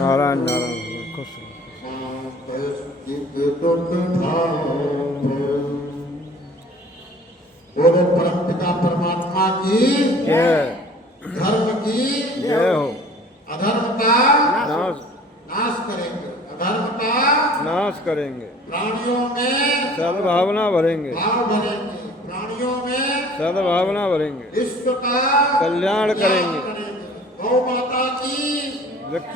नारायण नारायण खुश बोलो परम पिता परमात्मा की जय, धर्म की जय हो। अधर्म का नाश नाश करेंगे, अधर्म का नाश करेंगे, प्राणियों में सद्भावना भरेंगे, भाव भरेंगे, प्राणियों में सद्भावना भरेंगे, विश्व का कल्याण करेंगे, गौ माता की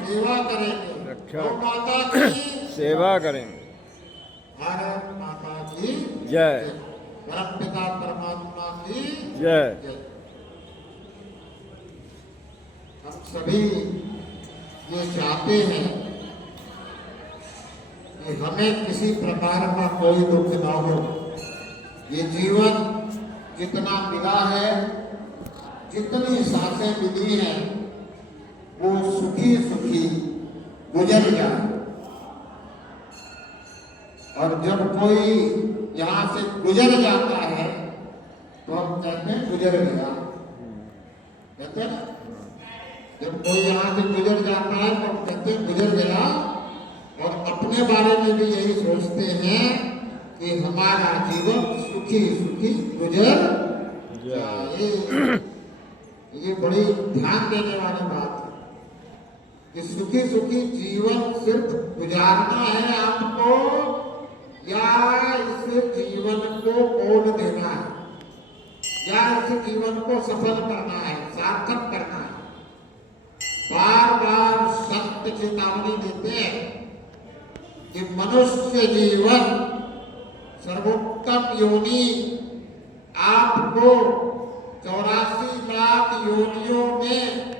सेवा करेंगे, रक्षा गौ माता की सेवा करेंगे। भारत माता की जय, परम पिता परमात्मा की जय। हम सभी ये चाहते हैं कि हमें किसी प्रकार का कोई दुख ना हो। ये जीवन जितना मिला है, जितनी सांसें मिली हैं, वो सुखी सुखी गुजर जाए। और जब कोई यहाँ से गुजर जाता है तो हम कहते हैं गुजर गया, कहते हैं ना? जब कोई यहाँ से गुजर जाता है तो हम कहते हैं गुजर गया। और अपने बारे में भी यही सोचते हैं कि हमारा जीवन सुखी सुखी गुजर जाए। ये बड़ी ध्यान देने वाली बात है कि सुखी सुखी जीवन सिर्फ गुजारना है आपको, या इस जीवन को मोड़ देना है, या इस जीवन को सफल करना है, सार्थक करना है। बार बार संत चेतावनी देते हैं कि मनुष्य जीवन सर्वोत्तम योनि आपको 84 लाख योनियों में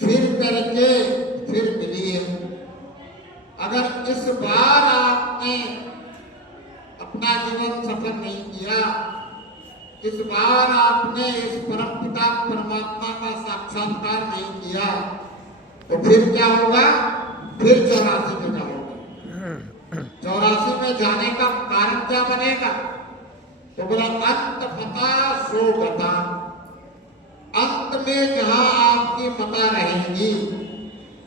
फिर करके फिर मिली है। अगर इस बार आपने अपना जीवन सफल नहीं किया, इस बार आपने इस परम पिता परमात्मा का साक्षात्कार नहीं किया, तो फिर क्या होगा? फिर 84 में जाओगे। 84 में जाने का कारण क्या बनेगा? तो बोला अंत पता सो गता। अंत में जहां आपकी मता रहेगी,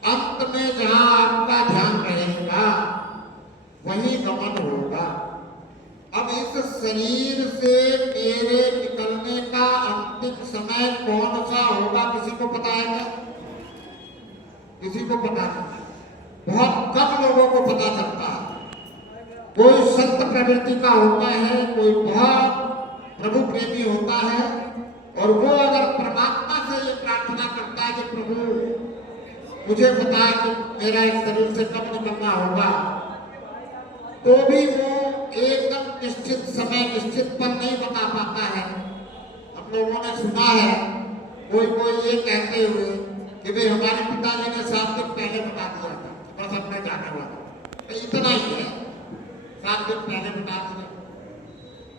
अंत में जहां आपका ध्यान रहेगा, वही गमन होगा। अब इस शरीर से मेरे निकलने का अंतिम समय कौन सा होगा, किसी को पता है क्या? किसी को पता नहीं। बहुत कम लोगों को पता चलता है। कोई संत प्रवृत्ति का होता है, कोई बहुत प्रभु प्रेमी होता है, और वो अगर परमात्मा से ये प्रार्थना करता है कि प्रभु मुझे पता है कि मेरा इस शरीर से कब निकलना होगा, तो भी वो एकदम निश्चित समय निश्चित पल नहीं बता पाता है। हम लोगों ने सुना है कोई कोई ये कहते हुए कि भाई हमारे पिताजी ने 7 दिन पहले बता दिया था बस अपने जाने वाला, तो इतना ही है, 7 दिन पहले बता दिया।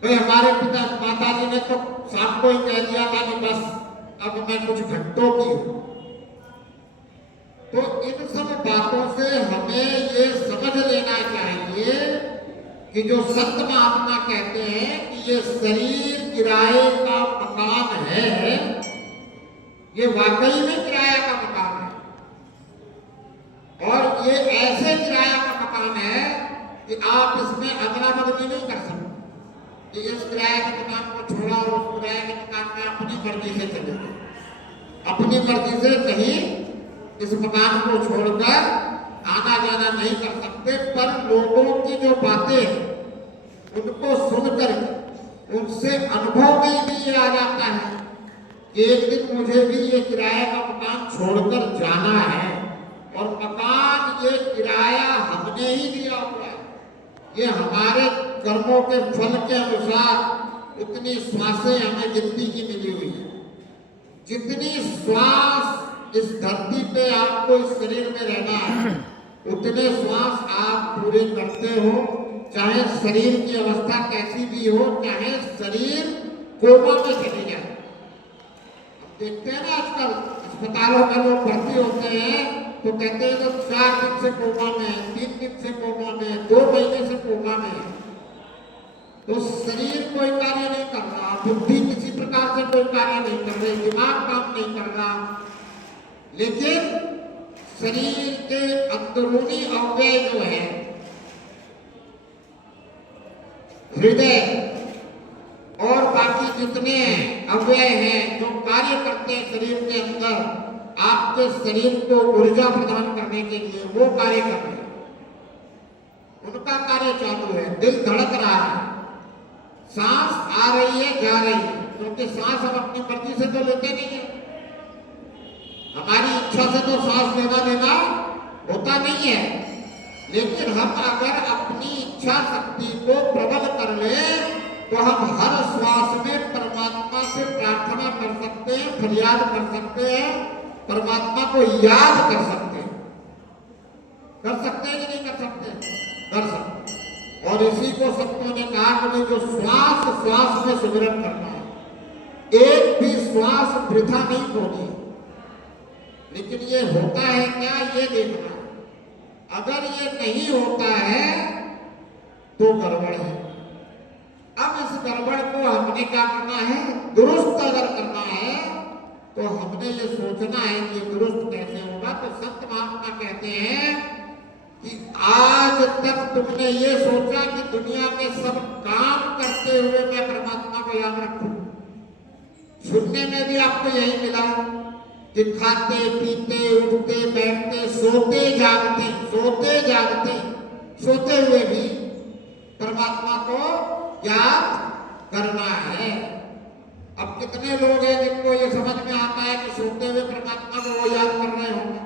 भाई हमारे पिता माता जी ने तो शाम को ही कह दिया था कि बस अब मैं कुछ घंटों की हूं। तो इन सब बातों से हमें ये समझ लेना चाहिए कि जो संत महात्मा कहते हैं कि ये शरीर किराए का मकान है, ये वाकई में किराया का मकान है। और ये ऐसे किराया का मकान है कि आप इसमें अदला बदली नहीं कर सकते कि इस किराए के मकान को छोड़ा और उस किराए के मकान में अपनी मर्जी से चले गए, अपनी मर्जी से कहीं इस मकान को छोड़कर आना जाना नहीं कर सकते। पर लोगों की जो बातें उनको सुनकर उनसे अनुभव में भी ये आ जाता है कि एक दिन मुझे भी ये किराए का मकान छोड़कर जाना है, और मकान ये किराया हमने ही दिया हुआ है। ये हमारे कर्मों के फल के अनुसार उतनी श्वासें हमें जिंदगी की मिली हुई है। जितनी श्वास इस धरती पे आपको इस शरीर में रहना है, उतने श्वास आप पूरे करते हो, चाहे शरीर की अवस्था कैसी भी हो, चाहे शरीर कोमा में चले जाए। अब देखते हैं ना आजकल अस्पतालों में लोग भर्ती होते हैं तो कहते हैं तो 4 दिन से कोमा में, 3 दिन से कोमा में, 2 महीने से कोमा में। तो शरीर कोई कार्य नहीं कर रहा, बुद्धि किसी प्रकार से कोई कार्य नहीं कर रही, दिमाग काम नहीं कर रहा, लेकिन शरीर के अंदरूनी अवयव जो है, हृदय और बाकी जितने अवयव हैं जो कार्य करते हैं शरीर के अंदर आपके शरीर को ऊर्जा प्रदान करने के लिए, वो कार्य कर रहे हैं, उनका कार्य चालू है। दिल धड़क रहा है, सांस आ रही है, जा रही है, क्योंकि सांस हम अपनी मर्जी से तो लेते नहीं है, हमारी इच्छा से तो सांस लेना देना होता नहीं है। लेकिन हम अगर अपनी इच्छा शक्ति को प्रबल कर ले तो हम हर श्वास में परमात्मा से प्रार्थना कर सकते हैं, फरियाद कर सकते हैं, परमात्मा को याद कर सकते हैं। कर सकते हैं कि नहीं कर सकते? कर सकते हैं। और इसी को संतों ने कहा कि जो श्वास श्वास में सुमिरन करना है, एक भी श्वास वृथा नहीं होनी। लेकिन ये होता है क्या, ये देखना है। अगर ये नहीं होता है तो गड़बड़ है। अब इस गड़बड़ को हमने क्या करना है, दुरुस्त अगर करना है तो हमने ये सोचना है कि दुरुस्त कैसे होगा। तो संत महात्मा कहते हैं कि आज तक तुमने ये सोचा कि दुनिया के सब काम करते हुए मैं परमात्मा को याद रखूं। सुनने में भी आपको यही मिला कि खाते पीते उठते बैठते सोते जागते सोते हुए भी परमात्मा को याद करना है। अब कितने लोग हैं जिनको ये समझ में आता है कि सोते हुए परमात्मा को वो याद कर रहे होंगे।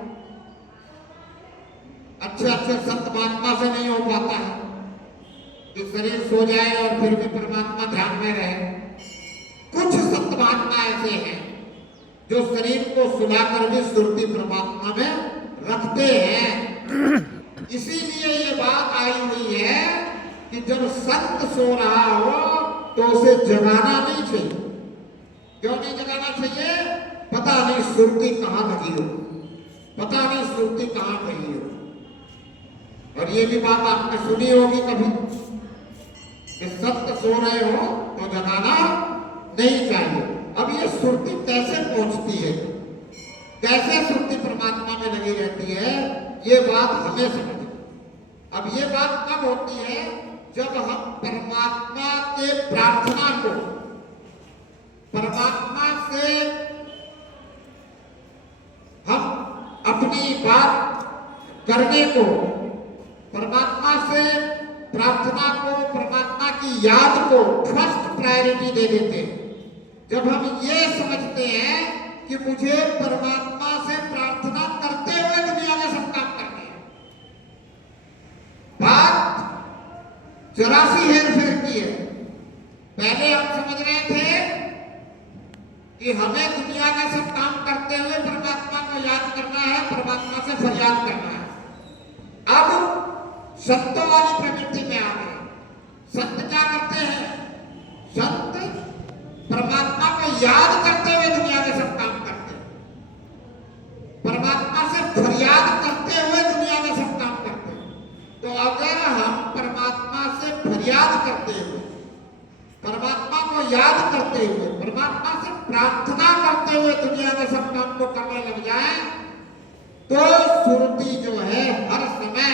अच्छे संत महात्मा से नहीं हो पाता है कि शरीर सो जाए और फिर भी परमात्मा ध्यान में रहे। कुछ संत महात्मा ऐसे हैं जो शरीर को सुलाकर भी सुरती परमात्मा में रखते हैं। इसीलिए ये बात आई हुई है कि जब संत सो रहा हो तो उसे जगाना नहीं चाहिए। क्यों नहीं जगाना चाहिए? पता नहीं सुरती कहां लगी हो, पता नहीं सुरती कहां गई हो। और ये भी बात आपने सुनी होगी कभी कि संत सो रहे हो तो जगाना नहीं चाहिए। अब ये सुरती कैसे पहुंचती है, कैसे सुरती परमात्मा में लगी रहती है, ये बात हमें समझ। अब ये बात कब होती है? जब हम परमात्मा के प्रार्थना को, परमात्मा से हम अपनी बात करने को, परमात्मा से प्रार्थना को, परमात्मा की याद को फर्स्ट प्रायोरिटी दे देते हैं। जब हम ये समझते हैं कि मुझे परमात्मा से प्रार्थना करते हुए दुनिया में सब काम करने हैं, बात जरा सी हेरफेर की है। पहले हम समझ रहे थे कि हमें दुनिया का सब काम करते हुए परमात्मा को याद करना है, परमात्मा से फरियाद करना है। अब संतों वाली प्रवृत्ति में आ गए। संत क्या करते हैं? संत परमात्मा को याद करते हुए दुनिया में सब काम करते हैं, परमात्मा से फरियाद करते हुए दुनिया में सब काम करते हैं। तो अगर हम परमात्मा से फरियाद करते हुए, परमात्मा को याद करते हुए, परमात्मा से प्रार्थना करते हुए दुनिया में सब काम को करने लग जाए, तो सुरती जो है हर समय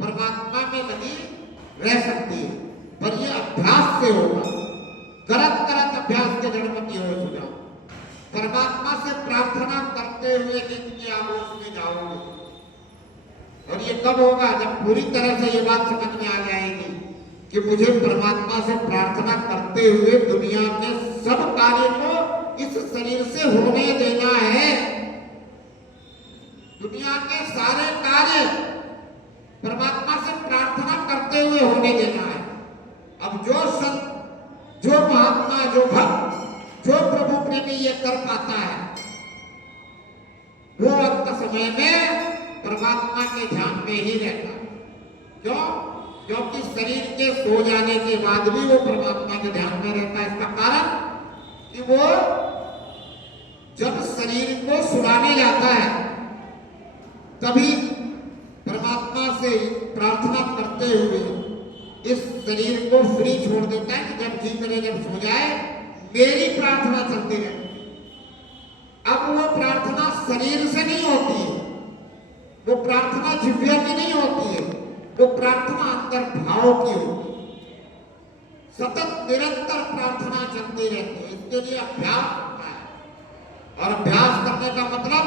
परमात्मा में लगी रह सकती है। पर यह अभ्यास से होगा, करत करत अभ्यास के जड़मती हो चुका। परमात्मा से प्रार्थना करते हुए जिंदगी आप उसमें जाओगे, और ये कब होगा? जब पूरी तरह से ये बात समझ में आ जाएगी कि मुझे परमात्मा से प्रार्थना करते हुए दुनिया के सब कार्य को इस शरीर से होने देना है। दुनिया के सारे कार्य परमात्मा से प्रार्थना करते हुए होने देना है। अब जो संत, जो महात्मा, जो भक्त, जो प्रभु प्रेमी ये कर पाता है, वो अंत समय में परमात्मा के ध्यान में ही रहता है। क्यों? क्योंकि शरीर के सो जाने के बाद भी वो परमात्मा के ध्यान में रहता है। इसका कारण कि वो जब शरीर को सुलाने जाता है तभी परमात्मा से प्रार्थना करते हुए इस शरीर को फ्री छोड़ देता है कि जब जी करे, जब सो जाए, मेरी प्रार्थना चलती रहे। अब वो प्रार्थना शरीर से नहीं होती है, वो प्रार्थना जिह्वा की नहीं होती है, वो प्रार्थना अंतर भाव की होती है। सतत निरंतर प्रार्थना चलती रहती है। इसके लिए अभ्यास होता है, और अभ्यास करने का मतलब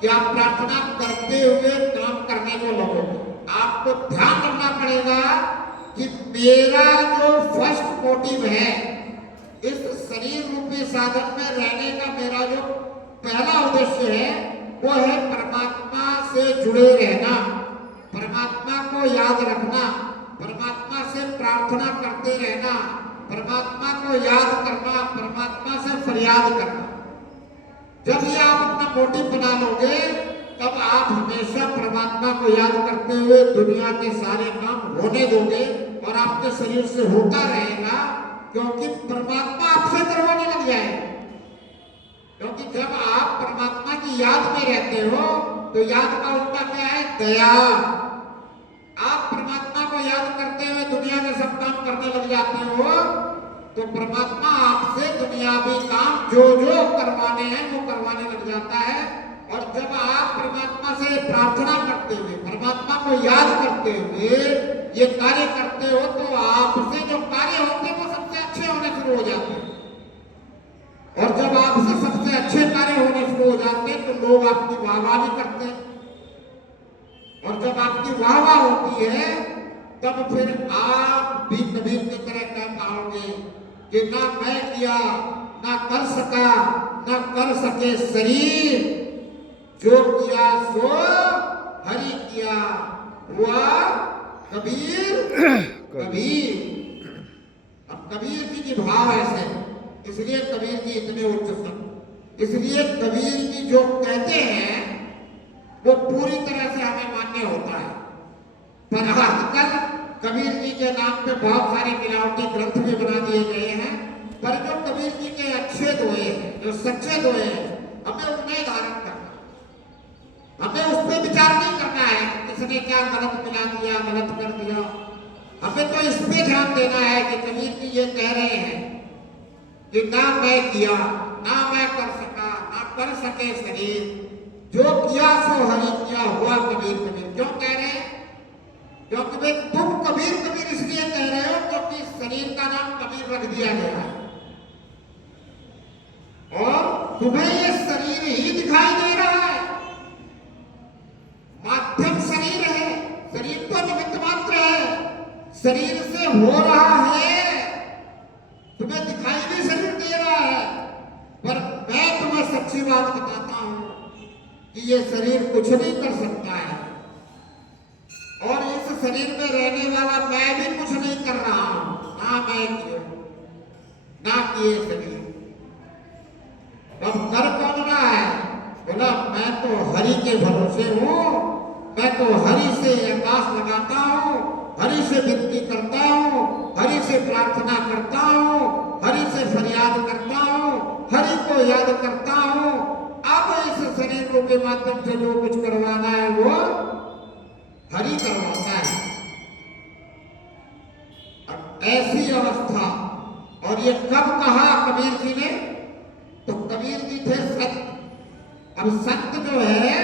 कि आप प्रार्थना करते हुए काम करने को लगोगे। आपको ध्यान रखना पड़ेगा कि मेरा जो फर्स्ट मोटिव है, इस शरीर रूपी साधन में रहने का मेरा जो पहला उद्देश्य है, वो है परमात्मा से जुड़े रहना, परमात्मा को याद रखना, परमात्मा से प्रार्थना करते रहना, परमात्मा को याद करना, परमात्मा से फरियाद करना। जब ये आप अपना मोटिव बना लोगे, तब आप हमेशा परमात्मा को याद करते हुए दुनिया के सारे काम होने दोगे, और आपके शरीर से होता रहेगा, क्योंकि परमात्मा आपसे करवाने लग जाएगा। क्योंकि जब आप परमात्मा की याद में रहते हो, तो याद का उल्टा क्या है? दया। आप परमात्मा को याद करते हुए दुनिया में सब काम करने लग जाते हो, तो परमात्मा आपसे दुनियावी काम जो जो करवाने हैं वो करवाने लग जाता है। और जब आप परमात्मा से प्रार्थना करते हुए, परमात्मा को याद करते हुए ये कार्य करते हो, तो आपसे जो कार्य होते हैं वो सबसे अच्छे होने शुरू हो जाते हैं। और जब आपसे सबसे अच्छे कार्य होने शुरू हो जाते हैं, तो लोग आपकी वाहवाह भी करते हैं। और जब आपकी वाहवाह होती है, तब फिर आप भी कबीर की तरह कह पाओगे कि ना मैं किया, ना कर सका, ना कर सके शरीर, जो किया सो हरि किया, हुआ कबीर कबीर। अब कबीर जी की भाव ऐसे, इसलिए कबीर जी इतने उच्च संत, इसलिए कबीर जी जो कहते हैं वो पूरी तरह से हमें मान्य होता है। पर आजकल कबीर जी के नाम पे बहुत सारे मिलावटी ग्रंथ भी बना दिए गए हैं, पर जो कबीर जी के अच्छे दोहे हैं, जो सच्चे दोहे हैं, हमें उन्हें धारण करना, हमें उस पर विचार नहीं करना है किसने क्या गलत मिला दिया, गलत कर दिया। हमें तो इस पे ध्यान देना है कि कबीर जी ये कह रहे हैं कि ना मैं किया, ना मैं कर सका, ना कर सके शरीर, जो किया सो हरि किया, हुआ कबीर कबीर। क्यों कह रहे हैं? क्योंकि वे तुम कबीर कबीर इसलिए कह रहे हो क्योंकि शरीर का नाम कबीर रख दिया गया है, और तुम्हें ये शरीर ही दिखाई दे रहा है, माध्यम शरीर है, शरीर तो निमित्त मात्र है, शरीर से हो रहा है, तुम्हें दिखाई भी शरीर दे रहा है। पर मैं तुम्हें सच्ची बात बताता हूं कि ये शरीर कुछ नहीं कर सकता है, और इस शरीर में रहने वाला मैं भी कुछ नहीं कर रहा हूं, ना मैं किए ना किए शरीर। अब कर कौन रहा है? बोला मैं तो हरि के भरोसे हूं, मैं तो हरि से आकाश लगाता हूं, हरि से विनती करता हूँ, हरि से प्रार्थना करता हूँ, हरि से फरियाद करता हूँ, हरि को याद करता हूँ। अब इस शरीर के माध्यम से जो कुछ करवाना है वो हरि करवाता है। अब ऐसी अवस्था, और ये कब कहा कबीर जी ने? तो कबीर जी थे सत्य। अब सत्य जो है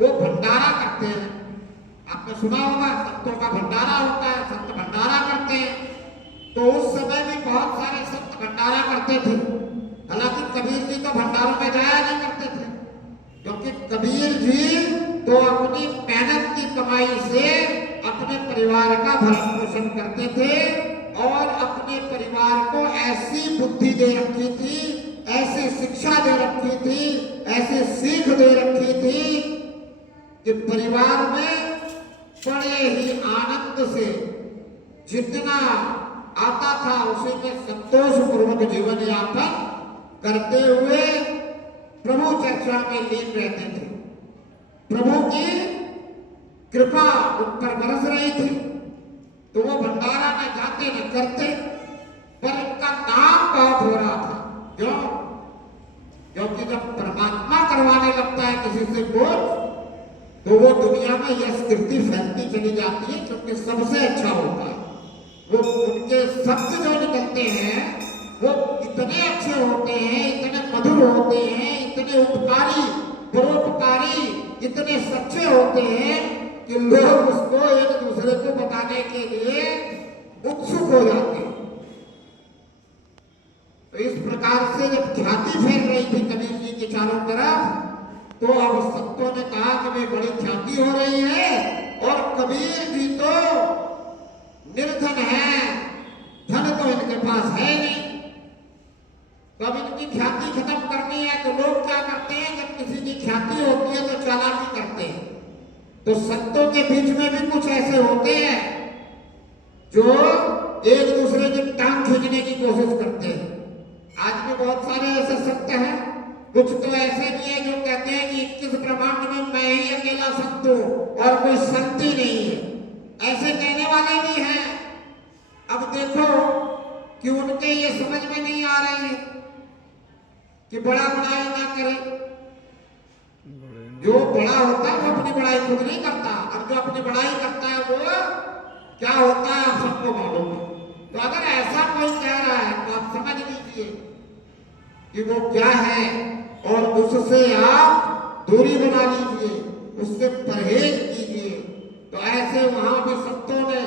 वो भंडारा करते हैं। आपने सुना होगा संतों का भंडारा होता है, संत भंडारा करते हैं। तो उस समय भी बहुत सारे संत भंडारा करते थे। हालांकि कबीर जी तो भंडारों में जाया नहीं करते थे, क्योंकि कबीर जी तो अपनी मेहनत की कमाई से अपने परिवार का भरण पोषण करते थे और अपने परिवार को ऐसी बुद्धि दे रखी थी, ऐसी शिक्षा दे रखी थी, ऐसी सीख दे रखी थी कि परिवार में बड़े ही आनंद से जितना आता था उसी में संतोषपूर्वक जीवन यापन करते हुए प्रभु चर्चा में लीन रहते थे। प्रभु की कृपा उन पर बरस रही थी, तो वो भंडारा न जाते न करते, पर उनका नाम बहुत हो रहा था। क्यों? क्योंकि जब परमात्मा करवाने लगता है किसी से कुछ, तो वो दुनिया में यश कीर्ति फैलती चली जाती है, क्योंकि सबसे अच्छा होता है। वो उनके शब्द जो निकलते हैं वो इतने अच्छे होते हैं, इतने मधुर होते हैं, इतने उपकारी, परोपकारी, इतने सच्चे होते हैं कि लोग उसको एक दूसरे को बताने के लिए उत्सुक हो जाते हैं। तो इस प्रकार से जब ख्याति फैल रही थी कबीर जी के चारों तरफ, तो अब संतों ने कहा कि भाई बड़ी ख्याति हो रही है और कबीर जी तो निर्धन है, धन तो इनके पास है नहीं। तो अब इनकी ख्याति खत्म करनी है, तो लोग क्या करते हैं? जब किसी की ख्याति होती है तो चालाकी करते हैं। तो संतों के बीच में भी कुछ ऐसे होते हैं जो एक दूसरे की टांग खींचने की कोशिश करते हैं। आज भी बहुत सारे ऐसे संत हैं। कुछ तो ऐसे भी है जो कहते हैं कि 21 ब्रह्मांड में मैं ही अकेला संत हूं और कोई संत ही नहीं है। ऐसे कहने वाले भी हैं। अब देखो कि उनके ये समझ में नहीं आ रहे हैं कि बड़ा बड़ाई ना करे। जो बड़ा होता है वो अपनी बड़ाई खुद नहीं करता। अब जो अपनी बड़ाई करता है वो क्या होता है आप सबको मालूम है। तो अगर ऐसा कोई कह रहा है तो आप समझ लीजिए कि वो क्या है और उससे आप दूरी बना लीजिए, उससे परहेज कीजिए। तो ऐसे वहां भी संतों ने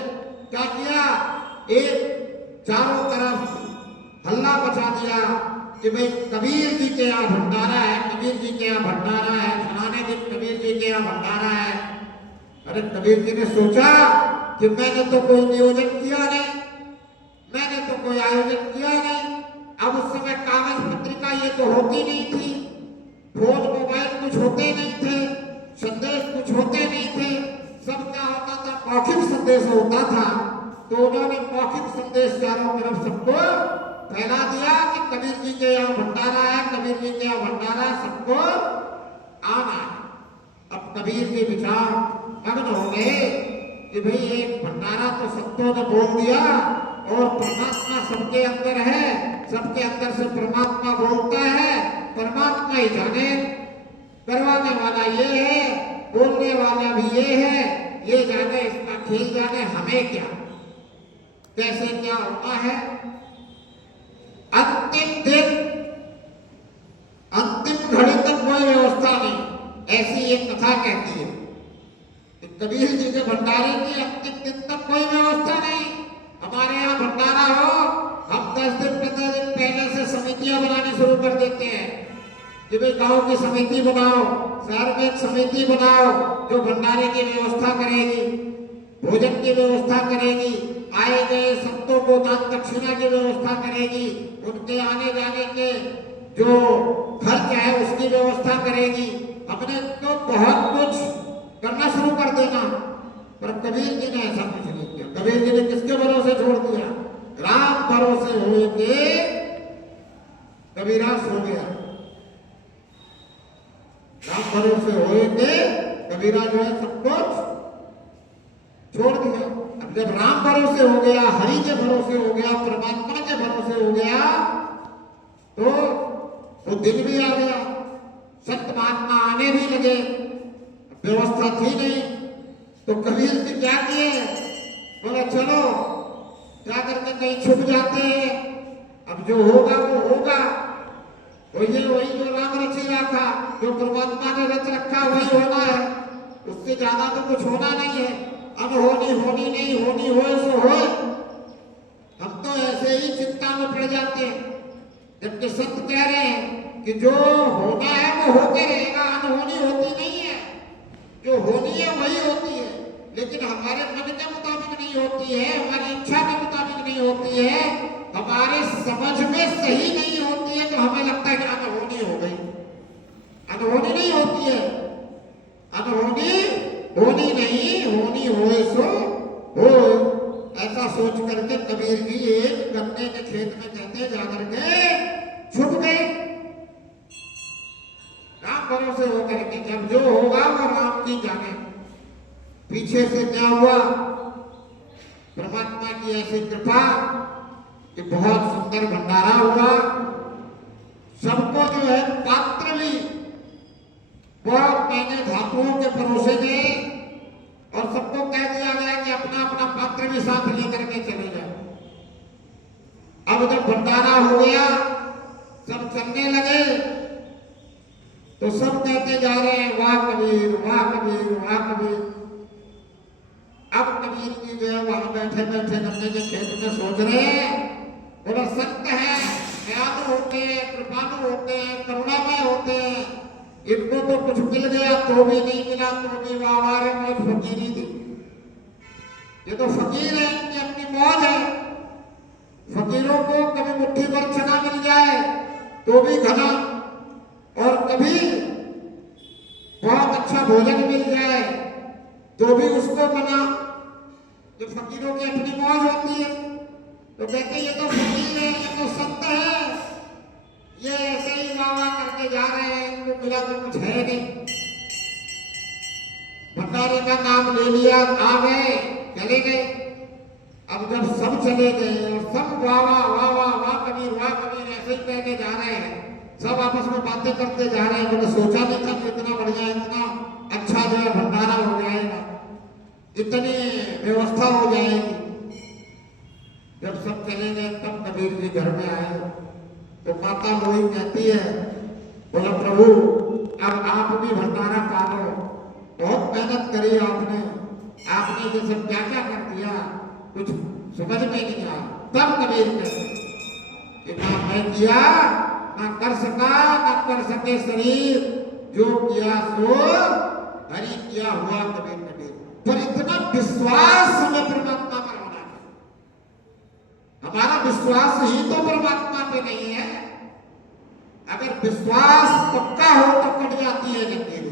क्या किया? एक चारों तरफ हल्ला मचा दिया कि भाई कबीर जी के यहाँ भंडारा है, कबीर जी के यहाँ भंडारा है, फलाने दिन कबीर जी के यहाँ भंडारा है। अरे कबीर जी ने सोचा कि मैंने तो कोई नियोजन किया नहीं, मैंने तो कोई आयोजन किया नहीं। अब उस समय कागज पत्रिका ये तो होती नहीं थी, फोन मोबाइल कुछ होते नहीं थे, संदेश कुछ होते नहीं थे। सब क्या होता था? मौखिक संदेश होता था। तो उन्होंने मौखिक संदेश चारों तरफ सबको फैला दिया कि कबीर जी के यहाँ भंडारा है, कबीर जी के यहाँ भंडारा है, सबको आना है। अब कबीर जी विचार मग्न हो गए कि भाई एक भंडारा तो संतों ने बोल दिया और परमात्मा सबके अंदर है, सबके अंदर से परमात्मा बोलता है, परमात्मा ही जाने। करवाने वाला ये है, बोलने वाला भी ये है, ये जाने, इसका खेल जाने, हमें क्या, कैसे क्या होता है। अंतिम दिन, अंतिम घड़ी तक कोई व्यवस्था नहीं, ऐसी एक कथा कहती है। कबीर जी के भंडारे की अंतिम दिन तक कोई व्यवस्था नहीं। हमारे यहाँ भंडारा हो, हम 10 दिन 15 दिन पहले से समितियां बनानी शुरू कर देते हैं कि भाई गांव की समिति बनाओ, शहर में एक समिति बनाओ जो भंडारे की व्यवस्था करेगी, भोजन की व्यवस्था करेगी, आए गए संतों को दान दक्षिणा की व्यवस्था करेगी, उनके आने जाने के जो खर्च है उसकी व्यवस्था करेगी। हमने तो बहुत कुछ करना शुरू कर देना, पर कबीर जी ने ऐसा कुछ नहीं किया। कबीर जी ने किसके भरोसे छोड़ दिया? राम भरोसे हुए के कबीरा सो गया। राम भरोसे हुए के कबीरा जो है सब कुछ छोड़ दिया। अब जब राम भरोसे हो गया, हरि के भरोसे हो गया, परमात्मा के भरोसे हो गया, तो दिन भी आ गया, संत महात्मा आने भी लगे। व्यवस्था थी नहीं, तो कबीर जी क्या किए, बोले चलो क्या करके कहीं छुप जाते हैं, अब जो होगा वो होगा। तो ये वही जो राम रचिया था, जो परमात्मा ने रच रखा वही होना है, उससे ज्यादा तो कुछ होना नहीं है। अनहोनी होनी नहीं, होनी होए सो होए। हम तो ऐसे ही चिंता में पड़ जाते हैं, जबकि संत कह रहे हैं कि जो होना है वो होके रहेगा, अनहोनी होती नहीं है। जो होनी है वही होती है, लेकिन हमारे मन के मुताबिक नहीं होती है, हमारी इच्छा के मुताबिक नहीं होती है, हमारे समझ में सही नहीं होती है, तो हमें लगता है कि अनहोनी हो गई। अनहोनी नहीं होती है, अनहोनी होनी नहीं, होनी होए सो हो। ऐसा सोच करके कबीर जी एक गन्ने के खेत में कहते जाकर के छुप गए, राम भरोसे होकर के। जब जो होगा वो राम की जाने। पीछे से क्या हुआ, परमात्मा की ऐसी कृपा कि बहुत सुंदर भंडारा हुआ। सबको जो है पात्र भी बहुत महंगे धातुओं के परोसे गए, और सबको कह दिया गया कि अपना अपना पात्र भी साथ लेकर के चले जाओ। अब जब भंडारा हो गया, सब चलने लगे, तो सब कहते जा रहे हैं वाह कबीर, वाह कबीर, वाह कबीर। अब कबीर जी जो है वहां बैठे बैठे गन्ने के खेत में सोच रहे हैं, बोला संत है, दयालु होते हैं, कृपालु होते हैं, करुणामय होते हैं, इनको तो कुछ मिल गया तो भी नहीं मिला तो भी वाह रे मौज फकीरी थी। ये तो फकीर है, इनकी अपनी मौज है। फकीरों को कभी मुट्ठी भर चना मिल जाए तो भी घना, और कभी बहुत अच्छा भोजन मिल जाए तो भी उसको बना। जो फकीरों की अपनी मौज होती है, तो कहते ये तो फकीर है, ये तो संत है, ये ऐसे ही वाह करके जा रहे हैं, इनको मिला तो कुछ है नहीं। भंडारे का नाम ले लिया, आ गए, चले गए। अब जब सब चले गए और सब वाह वाह वाह वाह वाह कबीर, वाह कबीर ऐसे ही कहने जा रहे हैं, सब आपस में बातें करते जा रहे हैं। मैंने सोचा नहीं था कि इतना बढ़िया, इतना अच्छा जो है भंडारा हो जाएगा, इतनी व्यवस्था हो जाएगी। जब सब चले गए तब कबीर जी घर में आए, तो माता मोही कहती है, बोला प्रभु अब आप भी भंडारा पालो, बहुत मेहनत करी आपने, आपने ये सब क्या क्या कर दिया, कुछ समझ में नहीं आया। तब कबीर कहते कि ना मैं किया, ना कर सका, ना कर सके शरीर, जो किया सो हरि किया हुआ कबीर कबीर। पर इतना विश्वास हमें परमात्मा पर होना है। हमारा विश्वास ही तो परमात्मा पे नहीं है। अगर विश्वास पक्का हो तो कट जाती है लकीर,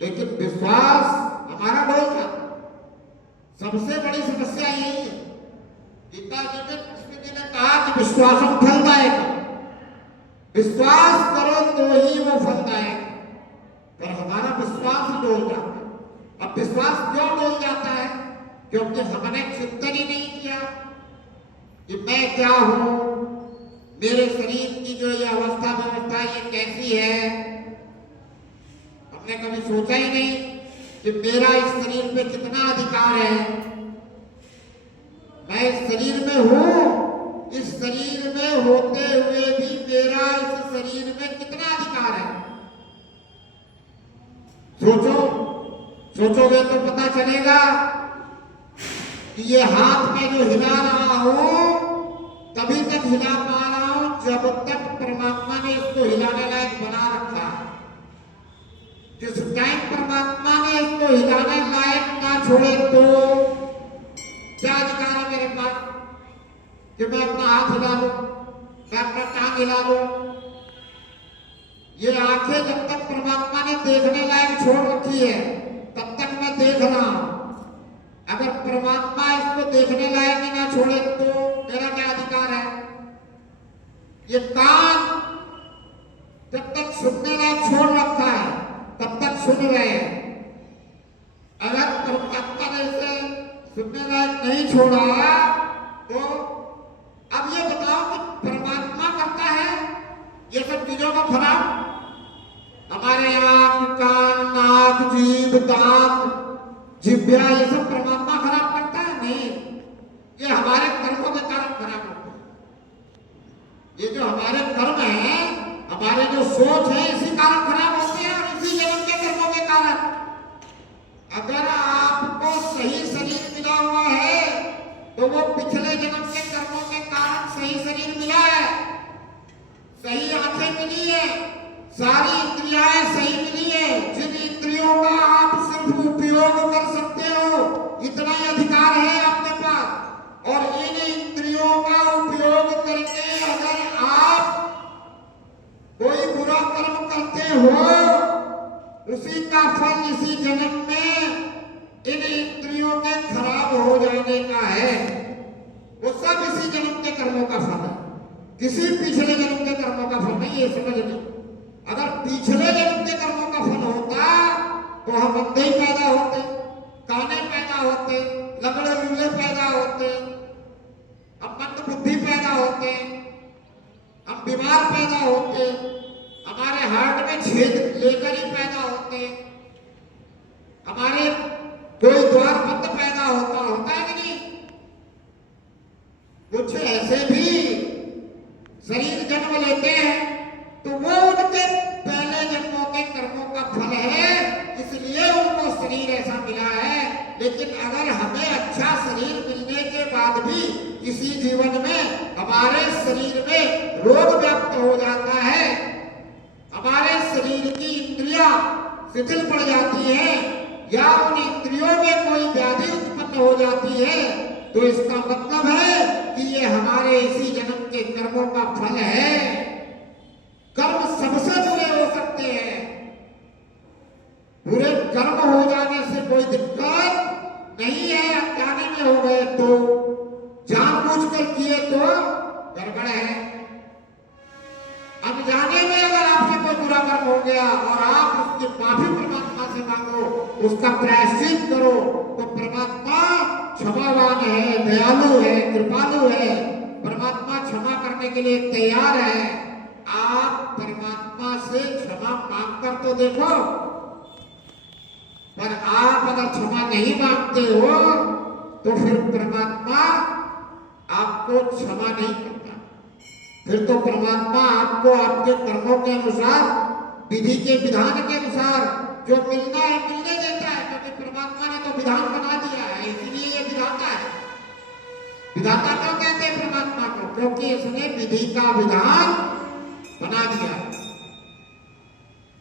लेकिन विश्वास हमारा डोल जाता। सबसे बड़ी समस्या यही है। गीता जी में कृष्ण जी ने कहा कि विश्वासम फलदायक, विश्वास करो तो ही वो फलदायक, पर हमारा विश्वास ही डोल जाता है। अब विश्वास क्यों डोल जाता है? क्योंकि हमने चिंतन ही नहीं किया कि मैं क्या हूं, मेरे शरीर की जो ये अवस्था व्यवस्था ये कैसी है। हमने कभी सोचा ही नहीं कि मेरा इस शरीर पे कितना अधिकार है। मैं इस शरीर में हूं, इस शरीर में होते हुए भी मेरा इस शरीर में कितना अधिकार है। सोचोगे तो पता चलेगा कि ये हाथ में जो हिला रहा हूं तभी तक हिला पा रहा हूं जब तक परमात्मा ने इसको हिलाने लायक बना रखा है। जिस टाइम परमात्मा ने इसको हिलाने लायक ना छोड़े तो क्या अधिकार है मेरे पास कि मैं अपना हाथ हिला लूं, मैं अपना टांग हिला लूं। ये आंखें जब तक परमात्मा ने देखने लायक छोड़ रखी है तब तक मैं देख रहा हूं। अगर परमात्मा इसको देखने लायक ही ना छोड़े तो मेरा क्या अधिकार है। ये कान जब तक सुनने लायक छोड़ रखा है तब तक सुन रहे हैं। अगर परमात्मा ने इसे छोड़ा तो अब ये बताओ कि परमात्मा करता है ये सब चीजों का खराब? हमारे आंख, कान, नाक, जीभ, दांत, जिह्वा ये सब परमात्मा खराब करता है? नहीं, ये हमारे कर्मों के कारण खराब होते हैं। ये जो हमारे कर्म है, हमारे जो सोच है, इसी कारण खराब होते हैं और इसी जन्म के कर्मों के कारण। अगर आपको सही शरीर मिला हुआ है तो वो पिछले जन्म के कर्मों के कारण सही शरीर मिला है, सही आंखें मिली है, सारी इंद्रियाएं सही मिली है। जिन इंद्रियों का आप सिर्फ उपयोग कर सकते हो, इतना ही अधिकार है आपके पास। और इन इंद्रियों का उपयोग करके अगर आप कोई बुरा कर्म करते हो, उसी का फल इसी जन्म में इन इंद्रियों के खराब हो जाने का है। वो सब इसी जन्म के कर्मों का फल है, किसी पिछले जन्म के कर्मों का फल नहीं। ये समझ लो, अगर पिछले जन्म के कर्मों का फल होता तो हम अंधे ही पैदा होते, काने पैदा होते, लगड़े लूले पैदा होते, हम मंद बुद्धि पैदा होते, हम बीमार पैदा होते, हमारे हार्ट में छेद लेकर ही पैदा होते, हमारे कोई द्वार बंद पैदा होता है कि नहीं? कुछ ऐसे भी शरीर जन्म लेते हैं तो वो उनके पहले जन्मों के कर्मों का फल है, इसलिए उनको शरीर ऐसा मिला है। लेकिन अगर हमें अच्छा शरीर मिलने के बाद भी इसी जीवन में हमारे शरीर में रोग व्याप्त हो जाता है, हमारे शरीर की इंद्रियां शिथिल पड़ जाती है या उन इंद्रियों में कोई व्याधि उत्पन्न हो जाती है, तो इसका मतलब है कि ये हमारे इसी जन्म के कर्मों का फल है। कर्म सबसे बुरे हो सकते हैं, बुरे कर्म हो जाने से कोई दिक्कत नहीं है। अनजाने में हो गए तो, जानबूझकर किए तो गड़बड़ है। अनजाने में अगर आपसे कोई बुरा कर्म हो गया और आप उसकी माफी परमात्मा से मांगो, उसका प्रायश्चित करो, तो परमात्मा क्षमावान है, दयालु है, कृपालु है। परमात्मा क्षमा करने के लिए तैयार है। आप परमात्मा से क्षमा मांग कर तो देखो, पर आप अगर क्षमा नहीं मांगते हो तो फिर परमात्मा आपको क्षमा नहीं करता। फिर तो परमात्मा आपको आपके कर्मों के अनुसार, विधि के विधान के अनुसार जो मिलना है मिलने देता है, क्योंकि परमात्मा ने तो विधान बना दिया है, इसलिए ये विधाता है। विधाता क्यों कहते हैं परमात्मा को? क्योंकि इसने विधि का विधान बना दिया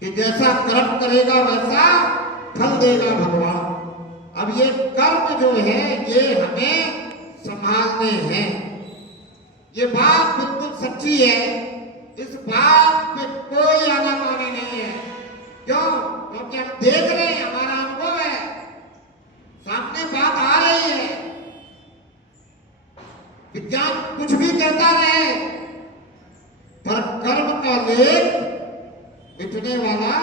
कि जैसा कर्म करेगा वैसा फल देगा भगवान। अब ये कर्म जो है ये हमें संभालने हैं। ये बात बिल्कुल सच्ची है, इस बात में कोई आनाकानी नहीं है। क्यों? क्योंकि हम देख रहे हैं, हमारा अनुभव है, सामने बात आ रही है। विज्ञान कुछ भी कहता रहे, पर कर्म का लेख मिटने वाला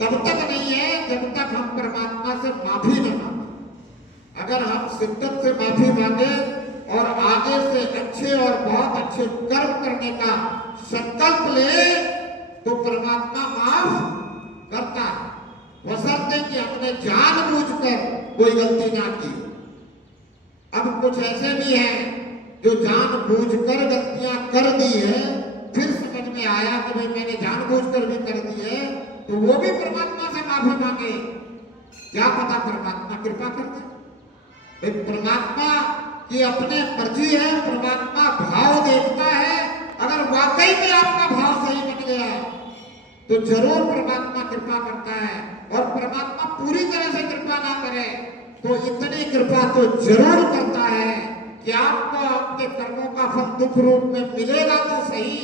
तब तक नहीं है जब तक हम परमात्मा से माफी न मांगे। अगर हम शिद्दत से माफी मांगे और आगे से अच्छे और बहुत अच्छे कर्म करने का संकल्प ले तो परमात्मा माफ करता है, बशर्ते कि हमने जानबूझकर कोई गलती ना की। अब कुछ ऐसे भी हैं जो जानबूझकर गलतियां कर दी है, फिर समझ में आया कि भाई मैंने जानबूझकर भी कर दी है, तो वो भी परमात्मा से माफी मांगे। क्या पता परमात्मा कृपा कर दे। परमात्मा की अपने मर्जी है, परमात्मा भाव देखता है। अगर वाकई में आपका भाव सही बन गया तो जरूर परमात्मा कृपा करता है, और परमात्मा पूरी तरह से कृपा ना करे तो इतनी कृपा तो जरूर करता है कि आपको आपके कर्मों का फल दुख रूप में मिलेगा तो सही,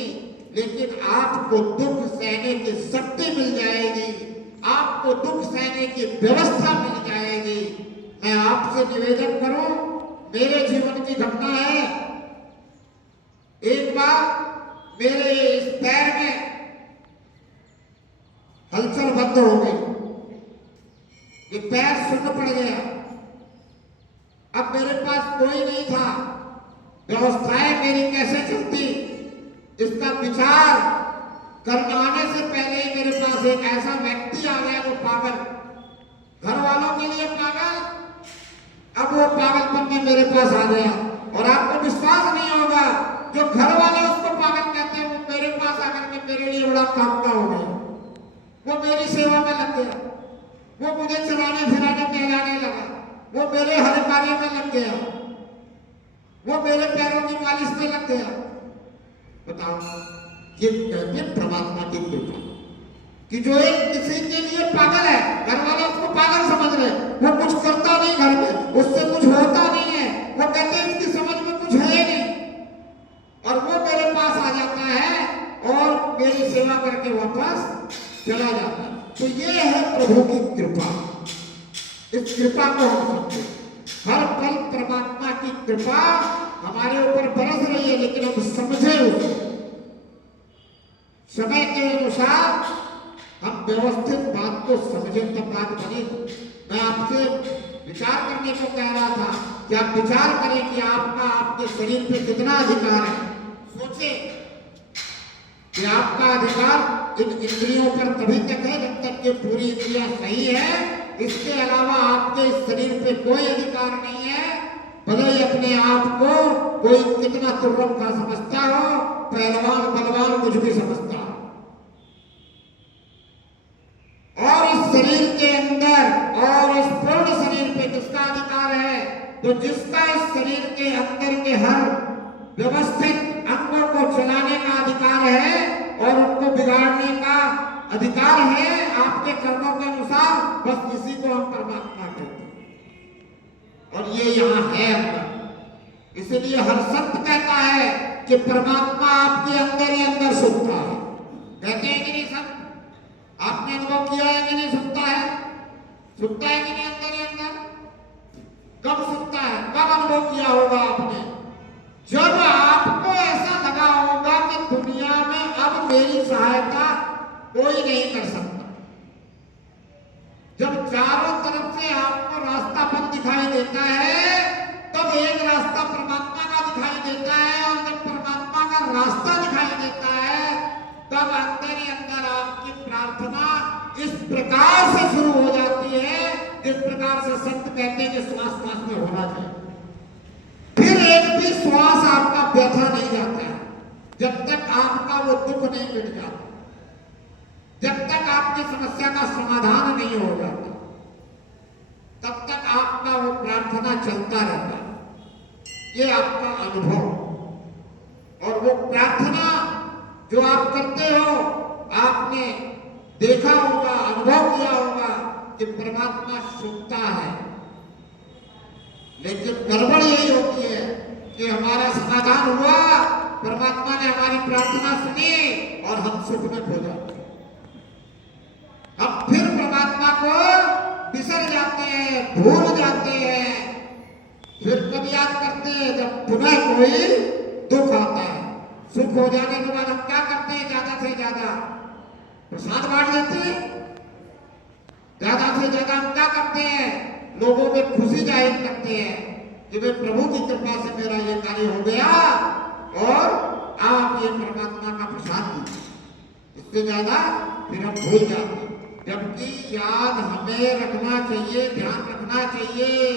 लेकिन आपको दुख सहने की शक्ति मिल जाएगी, आपको दुख सहने की व्यवस्था मिल जाएगी। मैं आपसे निवेदन करूं, मेरे जीवन की घटना है। एक बार मेरे इस पैर में हलचल बंद हो गई, ये पैर सुन्न पड़ गया। अब मेरे पास कोई नहीं था, व्यवस्थाएं मेरी कैसे चलती, इसका विचार करने से पहले ही मेरे पास एक ऐसा व्यक्ति आ गया जो पागल, घर वालों के लिए पागल, अब वो पागलपन में मेरे पास आ गया। और आपको विश्वास नहीं होगा, जो घर वाले उसको पागल कहते हैं, वो मेरे पास आकर के मेरे लिए बड़ा काम का हो गया। वो मेरी सेवा में लग गया, वो मुझे चलाने फिराने टहलाने लगा, वो मेरे हर कार्य में लग गया, वो मेरे पैरों की मालिश में लग गया। बताओ, ये कहते हैं परमात्मा की कृपा, कि जो एक किसी के लिए पागल है, घर वाले उसको पागल समझ रहे, वो कुछ करता नहीं घर में, उससे कुछ होता नहीं है, वो कहते हैं इसकी समझ में कुछ है नहीं, और वो मेरे पास आ जाता है और मेरी सेवा करके वापस चला जाता है। तो ये है प्रभु की कृपा। इस कृपा को हम समझे, हर पल परमात्मा की कृपा हमारे ऊपर बरस रही है, लेकिन हम समझे उसे, समय के अनुसार हम व्यवस्थित बात को समझे तब बात बनेगी। मैं आपसे विचार करने को कह रहा था कि आप विचार करें कि आपका आपके शरीर पे कितना अधिकार है। सोचे कि आपका अधिकार इन इंद्रियों पर तभी तक है जब तक कि पूरी इंद्रियां सही है, इसके अलावा आपके इस शरीर पे कोई अधिकार नहीं है। भले ही अपने आप को कोई कितना तुर्रम का समझता हो, पहलवान बलवान कुछ भी समझता हो, और इस शरीर के अंदर और इस पूर्ण शरीर पे किसका अधिकार है? तो जिसका इस शरीर के अंदर के हर व्यवस्थित अंगों को चलाने का अधिकार है और उनको बिगाड़ने का अधिकार है आपके कर्मों के अनुसार, बस इसी को हम परमात्मा कहते हैं। और ये यहाँ है अंदर, इसलिए हर संत कहता है कि परमात्मा आपके अंदर ही अंदर सुखता है। कहते हैं कि नहीं संत? आपने अनुभव किया है कि नहीं? सुखता है, सुखता है कि नहीं अंदर ही अंदर? कब सुखता है? कब अनुभव किया होगा आपने? जब आपको ऐसा लगा होगा कि दुनिया में अब मेरी सहायता कोई नहीं कर सकता, जब चारों तरफ से आपको रास्ता बंद दिखाई देता है, तब एक रास्ता परमात्मा का दिखाई देता है, और जब परमात्मा का रास्ता दिखाई देता है, तब अंदर ही अंदर आपकी प्रार्थना इस प्रकार से शुरू हो जाती है जिस प्रकार से संत कहते हैं कि श्वास श्वास में होना चाहिए। फिर एक भी श्वास आपका व्यथा नहीं जाता है जब तक आपका वो दुख नहीं मिट जाता, जब तक आपकी समस्या का समाधान नहीं हो जाता, तब तक आपका वो प्रार्थना चलता रहता है। ये आपका अनुभव, और वो प्रार्थना जो आप करते हो, आपने देखा होगा, अनुभव किया होगा कि परमात्मा सुनता है। लेकिन गड़बड़ यही होती है कि हमारा समाधान हुआ, परमात्मा ने हमारी प्रार्थना सुनी और हम सुख में खो जाते हैं। अब फिर परमात्मा को बिसर जाते हैं, भूल जाते हैं। फिर कब याद करते हैं? जब पुनः कोई दुख आता है। सुख हो जाने के बाद हम क्या करते हैं? ज्यादा से ज्यादा प्रसाद बांट देते हैं। ज्यादा से ज्यादा हम क्या करते हैं? लोगों में खुशी जाहिर करते हैं कि भाई प्रभु की कृपा से मेरा ये कार्य हो गया और आप ये परमात्मा का प्रसाद दीजिए। इससे ज्यादा फिर हम भूल जाते हैं। जबकि याद हमें रखना चाहिए, ध्यान रखना चाहिए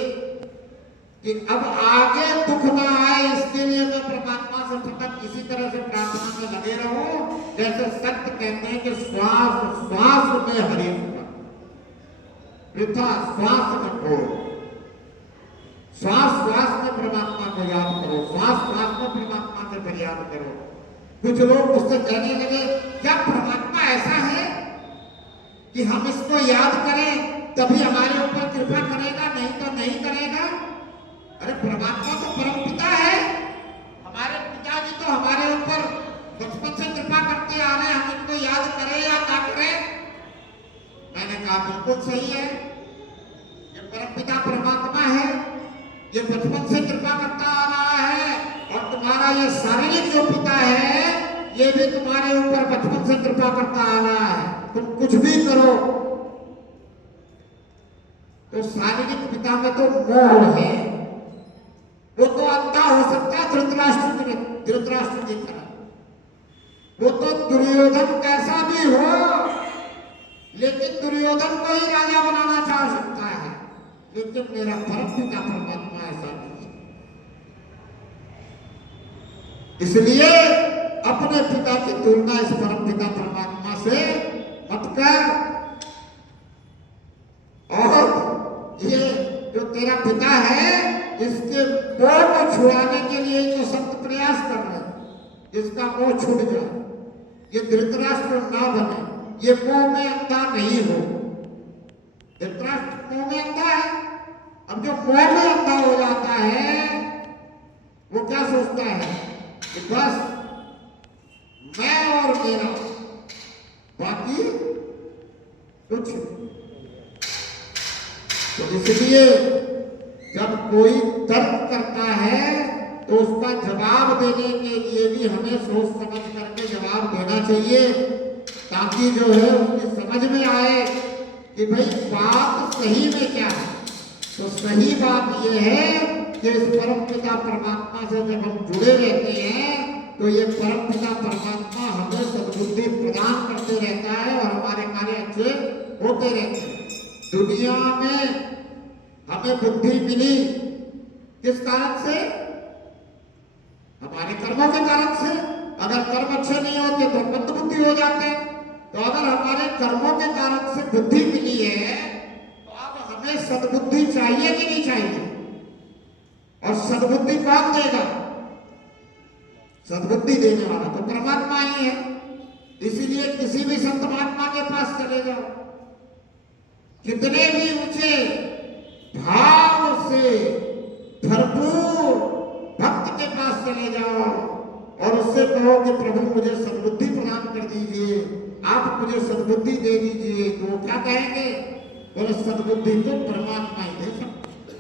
कि अब आगे दुख ना आए, इसके लिए मैं परमात्मा से सतत इसी तरह से प्रार्थना में लगे रहूं, जैसे संत कहते हैं कि श्वास श्वास में हरि वृथा श्वास में खो। श्वास श्वास में परमात्मा को याद करो, श्वास श्वास में परमात्मा से फरियाद करो। कुछ लोग मुझसे कहने लगे, क्या परमात्मा ऐसा है कि हम इसको याद करें तभी हमारे ऊपर कृपा करेगा, नहीं तो नहीं करेगा? अरे परमात्मा तो परम पिता है, हमारे पिताजी तो हमारे ऊपर बचपन से कृपा करते आ रहे हैं, हम इनको याद करें या ना करें? मैंने कहा बिल्कुल सही है, ये परम पिता परमात्मा है, ये बचपन से कृपा करता आ रहा है, और तुम्हारा ये शारीरिक जो पिता है ये भी तुम्हारे ऊपर बचपन से कृपा करता आ रहा है। तुम कुछ भी करो तो शारीरिक पिता में तो मोह है, वो तो अंधा हो सकता है धृतराष्ट्र की तरह, वो तो दुर्योधन कैसा भी हो, लेकिन दुर्योधन को ही राजा बनाना चाह सकता है, लेकिन मेरा परम पिता परमात्मा ऐसा नहीं है। इसलिए अपने पिता की तुलना इस परम पिता परमात्मा से मत कर। और ये जो तेरा पिता है, इसके मोह को छुड़ाने के लिए तो संत प्रयास कर रहे हैं, इसका मोह छूट जाए, ये धृतराष्ट्र ना बने, ये मोह में अंधा नहीं हो। धृतराष्ट्र मोह में अंधा है। अब जो मोह में अंधा हो जाता है, वो क्या सोचता है कि बस मैं और मेरा, बाकी कुछ। तो इसलिए जब कोई तर्क करता है तो उसका जवाब देने के लिए भी हमें सोच समझ करके जवाब देना चाहिए, ताकि जो है उसकी समझ में आए कि भाई बात सही में क्या है। तो सही बात यह है कि इस परम पिता परमात्मा से जब हम जुड़े रहते हैं तो ये परम पिता परमात्मा हमें सद्बुद्धि प्रदान करते रहता है और हमारे कार्य अच्छे होते रहते हैं। दुनिया में हमें बुद्धि मिली किस कारण से? हमारे कर्मों के कारण से। अगर कर्म अच्छे नहीं होते तो मंद बुद्धि हो जाते। तो अगर हमारे कर्मों के कारण से बुद्धि मिली है तो अब हमें सद्बुद्धि चाहिए कि नहीं चाहिए? और सद्बुद्धि कौन देगा? सद्बुद्धि देने वाला तो परमात्मा ही है। इसीलिए किसी भी संत महात्मा के पास चले जाओ, कितने भी ऊंचे भाव से भरपूर भक्त के पास चले जाओ और उससे कहो कि प्रभु मुझे सद्बुद्धि प्रदान कर दीजिए, आप मुझे सद्बुद्धि दे दीजिए, तो वो क्या कहेंगे? बोले सद्बुद्धि तो परमात्मा ही दे सकते।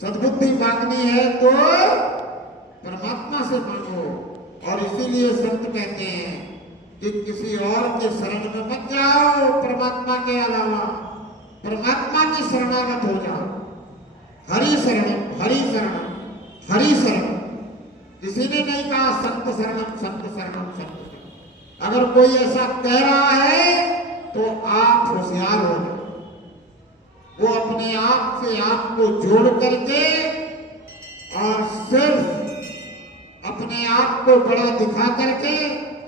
सद्बुद्धि मांगनी है तो परमात्मा से मांगो। और इसीलिए संत कहते हैं कि किसी और के शरण में मत जाओ, परमात्मा के अलावा परमात्मा की शरणागत हो जाओ। हरि शरण, हरि शरण, हरि शरण। किसी ने नहीं कहा संत शरणम, संत शरणम, संत शरणम। अगर कोई ऐसा कह रहा है तो आप होशियार हो जाओ। वो अपने आप से आपको जोड़ करके और सिर्फ अपने आप को बड़ा दिखा करके,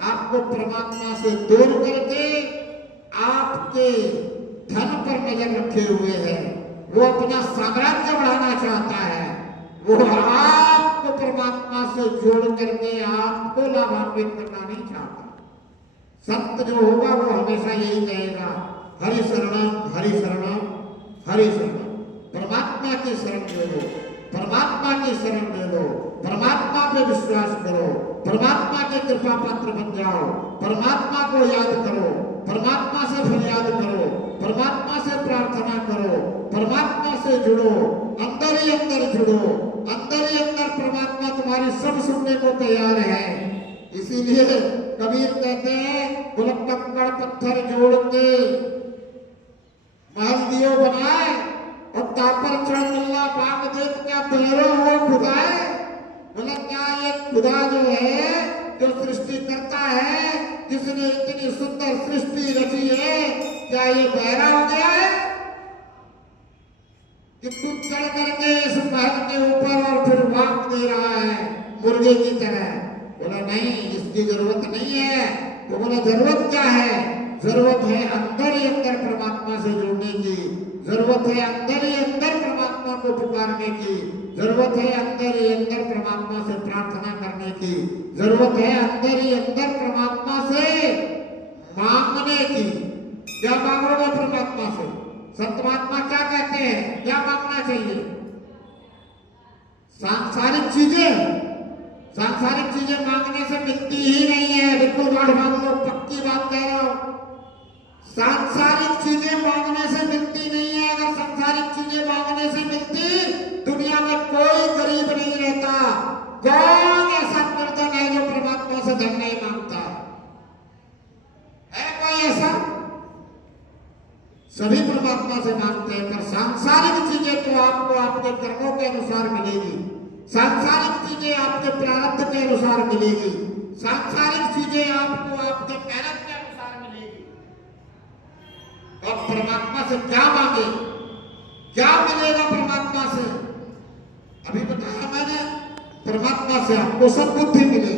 आपको परमात्मा से दूर करके आपके धन पर नजर रखे हुए है। वो अपना साम्राज्य बढ़ाना चाहता है। वो आपको परमात्मा से जोड़ करके आपको लाभान्वित करना नहीं चाहता। संत जो होगा वो हमेशा यही कहेगा, हरि शरणम, हरि शरणम, हरि शरणम। परमात्मा की शरण ले लो, परमात्मा की शरण ले लो, परमात्मा पे विश्वास करो, परमात्मा के कृपा पात्र बन जाओ, परमात्मा को याद करो, परमात्मा से फरियाद करो, परमात्मा से प्रार्थना करो, परमात्मा से जुड़ो, अंदर ही अंदर जुड़ो। अंदर ही अंदर परमात्मा तुम्हारी सब सुनने को तैयार है। इसीलिए कबीर कहते हैं, बोले कंकड़ पत्थर जोड़ के महल दियो बनाए और तापर चढ़ मिलना पाक देख क्या पैरों हो खुदाए। बोले क्या ये खुदा जो है, जो सृष्टि करता है, जिसने इतनी सुंदर सृष्टि रची है, क्या ये बहरा हो गया है कि तू चढ़ करके इस महल के ऊपर और फिर वाक दे रहा है मुर्गे की तरह? बोला नहीं, इसकी जरूरत नहीं है। तो बोला जरूरत क्या है? जरूरत है अंदर ही अंदर परमात्मा से जुड़ने की, जरूरत है अंदर ही अंदर परमात्मा को पुकारने की, जरूरत है अंदर ही अंदर परमात्मा से प्रार्थना करने की, जरूरत है अंदर ही अंदर परमात्मा से मांगने की। क्या मांगोगे परमात्मा से? संत महात्मा क्या कहते हैं, क्या मांगना चाहिए? सांसारिक चीजें, सांसारिक चीजें मांगने से मिलती ही नहीं है। बिल्कुल गाढ़ मान लो, पक्की बात कह रहा हूं। सांसारिक चीजें मांगने से मिलती नहीं है। अगर सांसारिक चीजें मांगने से मिलती, दुनिया में कोई गरीब नहीं रहता। कौन ऐसा निर्धन है जो परमात्मा से धन नहीं मांगता? है कोई ऐसा? सभी परमात्मा से मांगते हैं, पर सांसारिक चीजें तो आपको आपके कर्मों के अनुसार मिलेगी। सांसारिक चीजें आपके प्रारब्ध के अनुसार मिलेगी, सांसारिक चीजें आपको आपके मेहनत के अनुसार मिलेगी। और परमात्मा से क्या मांगे, क्या मिलेगा परमात्मा से? अभी बताया मैंने, परमात्मा से आपको सद्बुद्धि मिलेगी।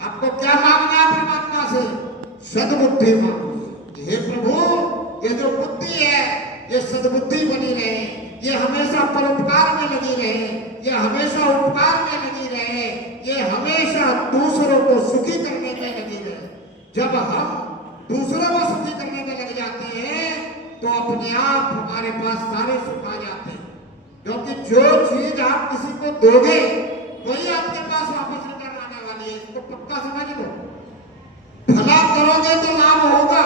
आपको क्या मांगना है परमात्मा से? सद्बुद्धि मांगनी है। हे प्रभु, ये जो बुद्धि है ये सद्बुद्धि बनी रहे, ये हमेशा परोपकार में लगी रहे, ये हमेशा उपकार में लगी रहे, ये हमेशा दूसरों को सुखी करने में लगी रहे। जब हम दूसरों को सुखी करने में लग जाते हैं तो अपने आप हमारे पास सारे सुख आ जाते हैं। क्योंकि जो चीज आप किसी को दोगे वही आपके पास वापस रिटर्न आने वाली है, इसको पक्का समझ लो। भला करोगे तो लाभ होगा,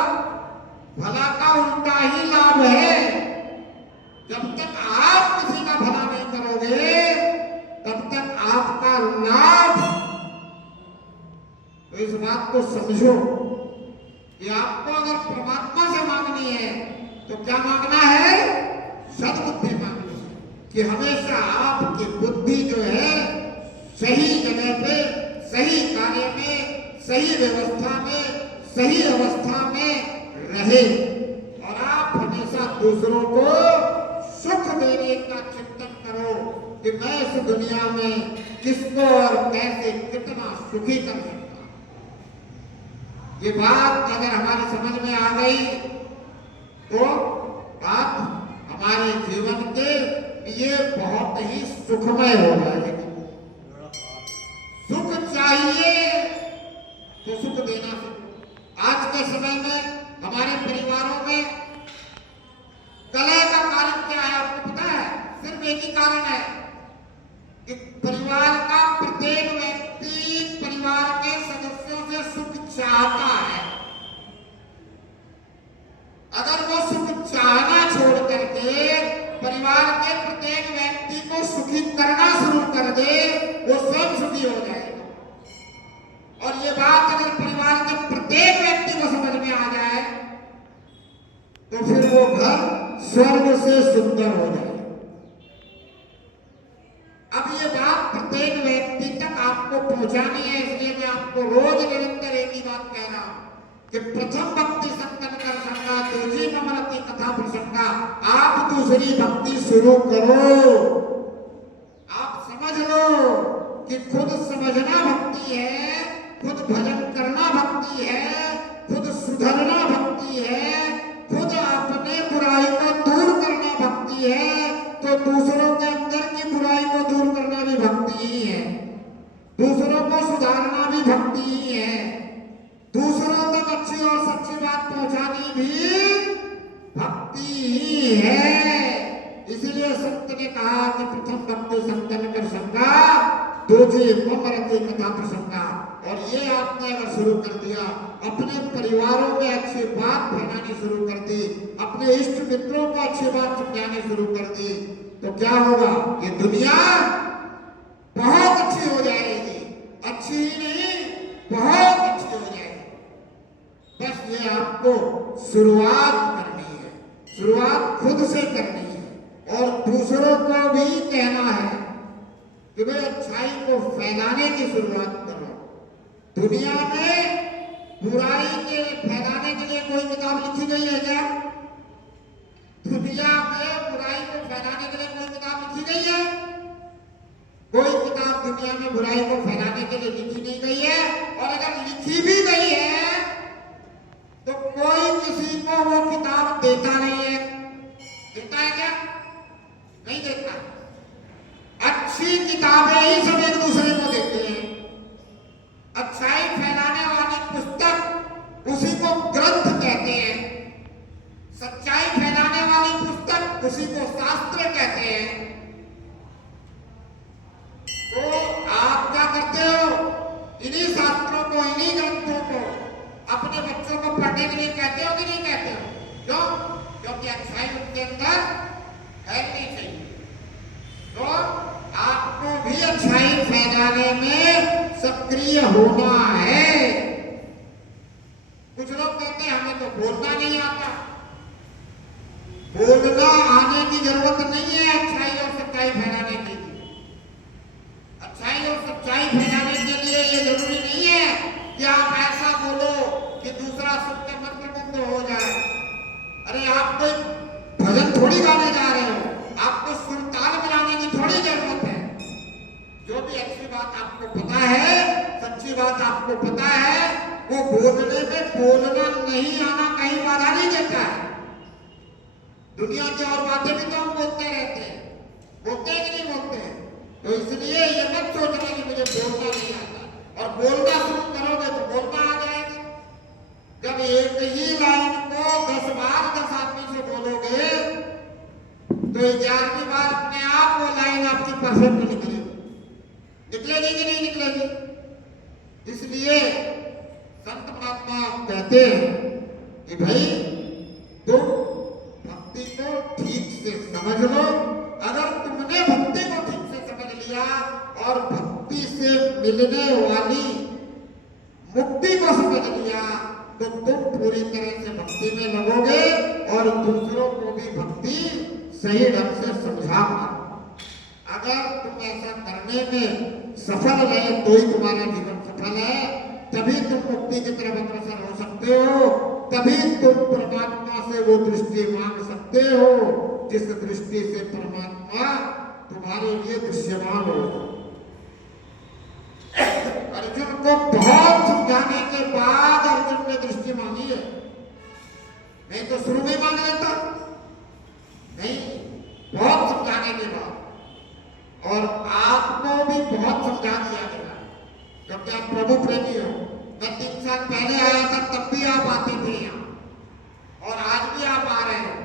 भला का उल्टा ही लाभ है। जब तक आप किसी का भला नहीं करोगे तब तक आपका लाभ। तो इस बात को समझो कि आपको अगर परमात्मा से मांगनी है तो क्या मांगना है? सद्बुद्धि मांगनी है कि हमेशा आपकी बुद्धि जो है सही जगह पे, सही कार्य में, सही व्यवस्था में, सही अवस्था में रहे और आप हमेशा दूसरों को सुख देने का चिंतन करो कि मैं इस दुनिया में किसको और कैसे कितना सुखी कर सकता हूं। ये बात अगर हमारी समझ में आ गई तो बात हमारे जीवन के लिए बहुत ही सुखमय हो जाएगी। सुख चाहिए तो सुख देना सीखो। आज के समय में हमारे परिवारों में कलह का कारण क्या है आपको पता है? सिर्फ एक ही कारण है कि परिवार का प्रत्येक व्यक्ति परिवार के सदस्यों से सुख चाहता है। अगर वो सुख चाहना छोड़ करके परिवार के प्रत्येक व्यक्ति को सुखी करना शुरू कर दे, वो स्वयं सुखी हो जाएगा। और ये बात अगर परिवार के प्रत्येक व्यक्ति को समझ में आ जाए तो फिर वो घर स्वर्ग से सुंदर हो जाए। अब ये बात प्रत्येक व्यक्ति तक आपको पहुंचानी है, इसलिए मैं आपको रोज निरंतर एक ही बात कह रहा हूं कि प्रथम भक्ति संतन कर संगा, दूसरी ममरती कथा प्रसंगा। आप दूसरी भक्ति शुरू करो। आप समझ लो कि खुद समझना भक्ति है, खुद भजन करना भक्ति है, खुद सुधरना भक्ति है, खुद अपने बुराई को दूर करना भक्ति है, तो दूसरों के अंदर की बुराई को दूर करना भी भक्ति ही है। दूसरों को सुधारना भी भक्ति ही है। दूसरों तक अच्छी और सच्ची बात पहुंचानी भी भक्ति ही है। इसीलिए संत ने कहा कि प्रथम भक्ति संतन कर संगा, दूसरी ममरती कथा प्रसंगा। और ये आपने अगर शुरू कर दिया, अपने परिवारों में अच्छी बात फैलानी शुरू कर दी, अपने इष्ट मित्रों को अच्छी बात समझानी शुरू कर दी, तो क्या होगा? ये दुनिया बहुत अच्छी हो जाएगी। अच्छी ही नहीं, बहुत अच्छी हो जाएगी। बस ये आपको शुरुआत करनी है, शुरुआत खुद से करनी है और दूसरों को भी कहना है कि भाई अच्छाई को फैलाने की शुरुआत करो। दुनिया में बुराई के फैलाने के लिए कोई किताब लिखी गई है क्या? दुनिया में बुराई को फैलाने के लिए कोई किताब लिखी गई है? कोई किताब दुनिया में बुराई को फैलाने के लिए लिखी नहीं गई है। और अगर लिखी भी गई है तो कोई किसी को वो किताब देता नहीं है। देता है क्या? नहीं देता। अच्छी किताबें ही सब एक दूसरे को देते हैं। अच्छाई फैलाने वाली पुस्तक उसी को ग्रंथ कहते हैं। सच्चाई फैलाने वाली पुस्तक उसी को शास्त्र कहते हैं। तो आप क्या करते हो? इन्हीं शास्त्रों को, इन्हीं ग्रंथों को अपने बच्चों को पढ़ने के लिए कहते हो कि नहीं कहते हो? क्यों? क्योंकि अच्छाई उनके अंदर फैलनी चाहिए। तो आपको भी अच्छाई फैलाने में सक्रिय होना है। कुछ लोग कहते हैं हमें तो बोलना नहीं आता। बोलना आने की जरूरत नहीं है अच्छाई और सच्चाई फैलाने की। दुनिया की और बातें भी तो हम बोलते रहते हैं, बोलते हैं कि नहीं बोलते हैं? तो इसलिए ये मत सोचना कि मुझे बोलना नहीं आता, और बोलना शुरू करोगे तो बोलना आ जाएगा। जब एक ही लाइन को 10 बार 10 आदमी से बोलोगे तो 11वीं बार अपने आप वो लाइन आपकी परफेक्ट निकलेगी। निकलेगी कि नहीं निकलेगी? इसलिए संत महात्मा कहते हैं कि भाई तुम भक्ति को ठीक से समझ लो। अगर तुमने भक्ति को ठीक से समझ लिया और भक्ति से मिलने वाली मुक्ति को समझ लिया तो तुम पूरी तरह से भक्ति में लगोगे और दूसरों को भी भक्ति सही ढंग से समझा पाओ। अगर तुम ऐसा करने में सफल रहे तो ही तुम्हारा जीवन सफल है, तभी तुम मुक्ति की तरफ अग्रसर हो सकते हो, तभी तुम परमात्मा से वो दृष्टि मांग सकते हो जिस दृष्टि से परमात्मा तुम्हारे लिए दृश्यमान हो। अर्जुन को बहुत समझाने के बाद अर्जुन ने दृष्टि मांगी है, नहीं तो शुरू में मांग लेता नहीं, बहुत समझाने के बाद। और आपको भी बहुत समझा दिया गया क्योंकि आप प्रभु प्रेमी हो। मैं 3 साल पहले आया था तब भी आप आते थे यहाँ, और आज भी आप आ रहे हैं,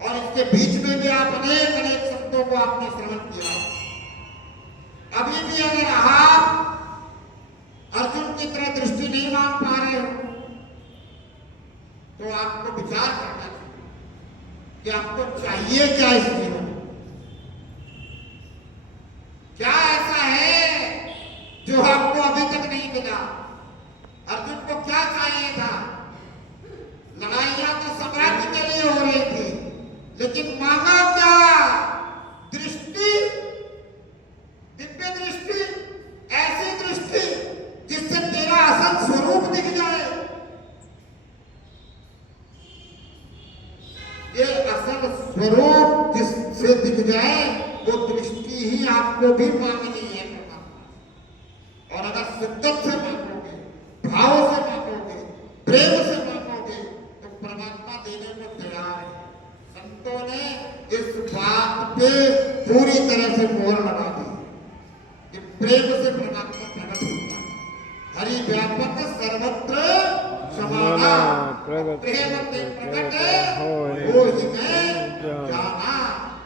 और इसके बीच में भी आप अनेक अनेक शब्दों को आपने श्रवण किया। अभी भी अगर आप अर्जुन की तरह दृष्टि नहीं मांग पा रहे हो तो आपको विचार करना चाहिए कि आपको चाहिए क्या इस जीवन में। क्या ऐसा है जो आपको अभी तक नहीं मिला? अर्जुन को क्या चाहिए था? लड़ाइयां तो सम्राट के लिए हो रही थी, लेकिन मांगा क्या? दृष्टि, दिव्य दृष्टि, ऐसी दृष्टि जिससे तेरा असल स्वरूप दिख जाए। ये असल स्वरूप जिससे दिख जाए वो दृष्टि ही आपको भी मांगनी है परमात्मा। और अगर शिद्दत से मांगोगे, भाव से मांगोगे, प्रेम से मांगोगे तो परमात्मा देने को तैयार है। संतों ने इस बात पे पूरी तरह से मोहर लगा दी कि प्रेम से परमात्मा प्रकट होता है। हरि व्यापक सर्वत्र समाना, प्रेम से प्रकट हो ही में जाना।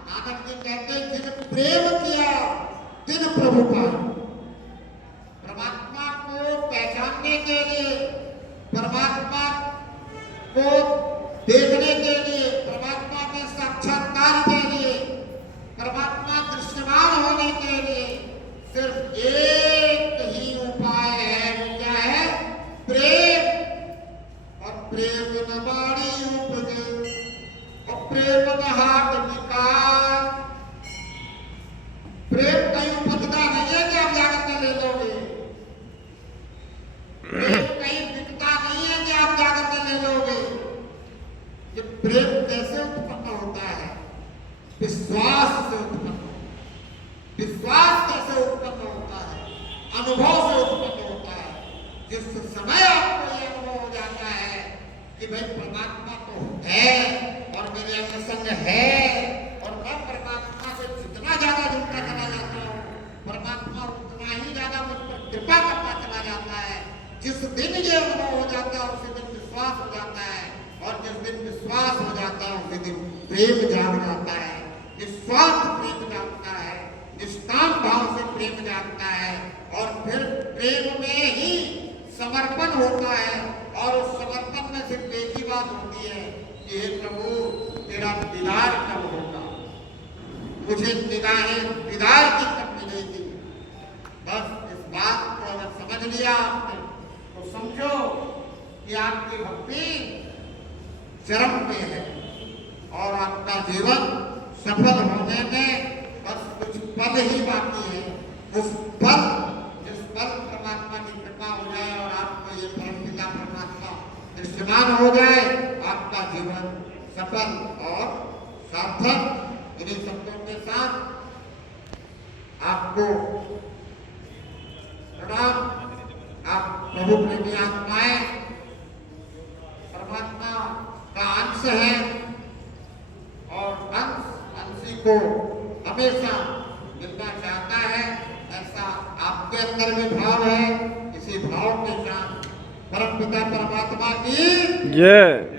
नानक जी कहते हैं जिन प्रेम किया तिन प्रभु पाया। परमात्मा को पहचानने के लिए, परमात्मा को देखने के लिए, परमात्मा के साक्षात्कार के लिए, परमात्मा दृश्यमान होने के लिए सिर्फ एक ही उपाय है। वो क्या है? प्रेम। और प्रेम न बाड़ी उपजे और प्रेम न हाथ निकाल। प्रेम कहीं उपजता नहीं है कि आप जाकर के ले लोगे। प्रेम कहीं बिकता नहीं है कि आप जाकर के ले लोगे। ये प्रेम कैसे उत्पन्न होता है? विश्वास से उत्पन्न होता है। विश्वास कैसे उत्पन्न होता है? अनुभव से उत्पन्न होता है। जिस समय आपको ये अनुभव हो जाता है कि भाई परमात्मा तो है और मेरे अंग संग है, और मैं परमात्मा से जितना ज्यादा जुड़ता चला जाता हूँ, परमात्मा उतना ही ज्यादा मुझ पर कृपा करता चला जाता है। जिस दिन ये अनुभव हो जाता है उसी दिन विश्वास हो जाता है, और जिस दिन विश्वास हो जाता है उसी दिन प्रेम जाग जाता है। निस्वार्थ प्रेम जागता है, निष्काम भाव से प्रेम जागता है, और फिर प्रेम में ही समर्पण होता है। और उस समर्पण में सिर्फ एक ही बात होती है कि हे प्रभु तेरा दीदार कब होगा, मुझे दीदार की कब मिलेगी। बस इस बात को अगर समझ लिया आपने तो समझो कि आपकी भक्ति चरम पे है और आपका जीवन सफल होने में बस कुछ पल ही बाकी है। उस पल, जिस पल परमात्मा की कृपा हो जाए और आपको ये परमपिता परमात्मा दृश्यमान हो जाए, आपका जीवन सफल और सार्थक। इन्हीं शब्दों के साथ आपको प्रणाम। आप प्रभु प्रेमी आत्माएं, परमात्मा का अंश है और को हमेशा मिलना चाहता है। ऐसा आपके अंदर भी भाव है। इसी भाव के साथ परमपिता परमात्मा की जय।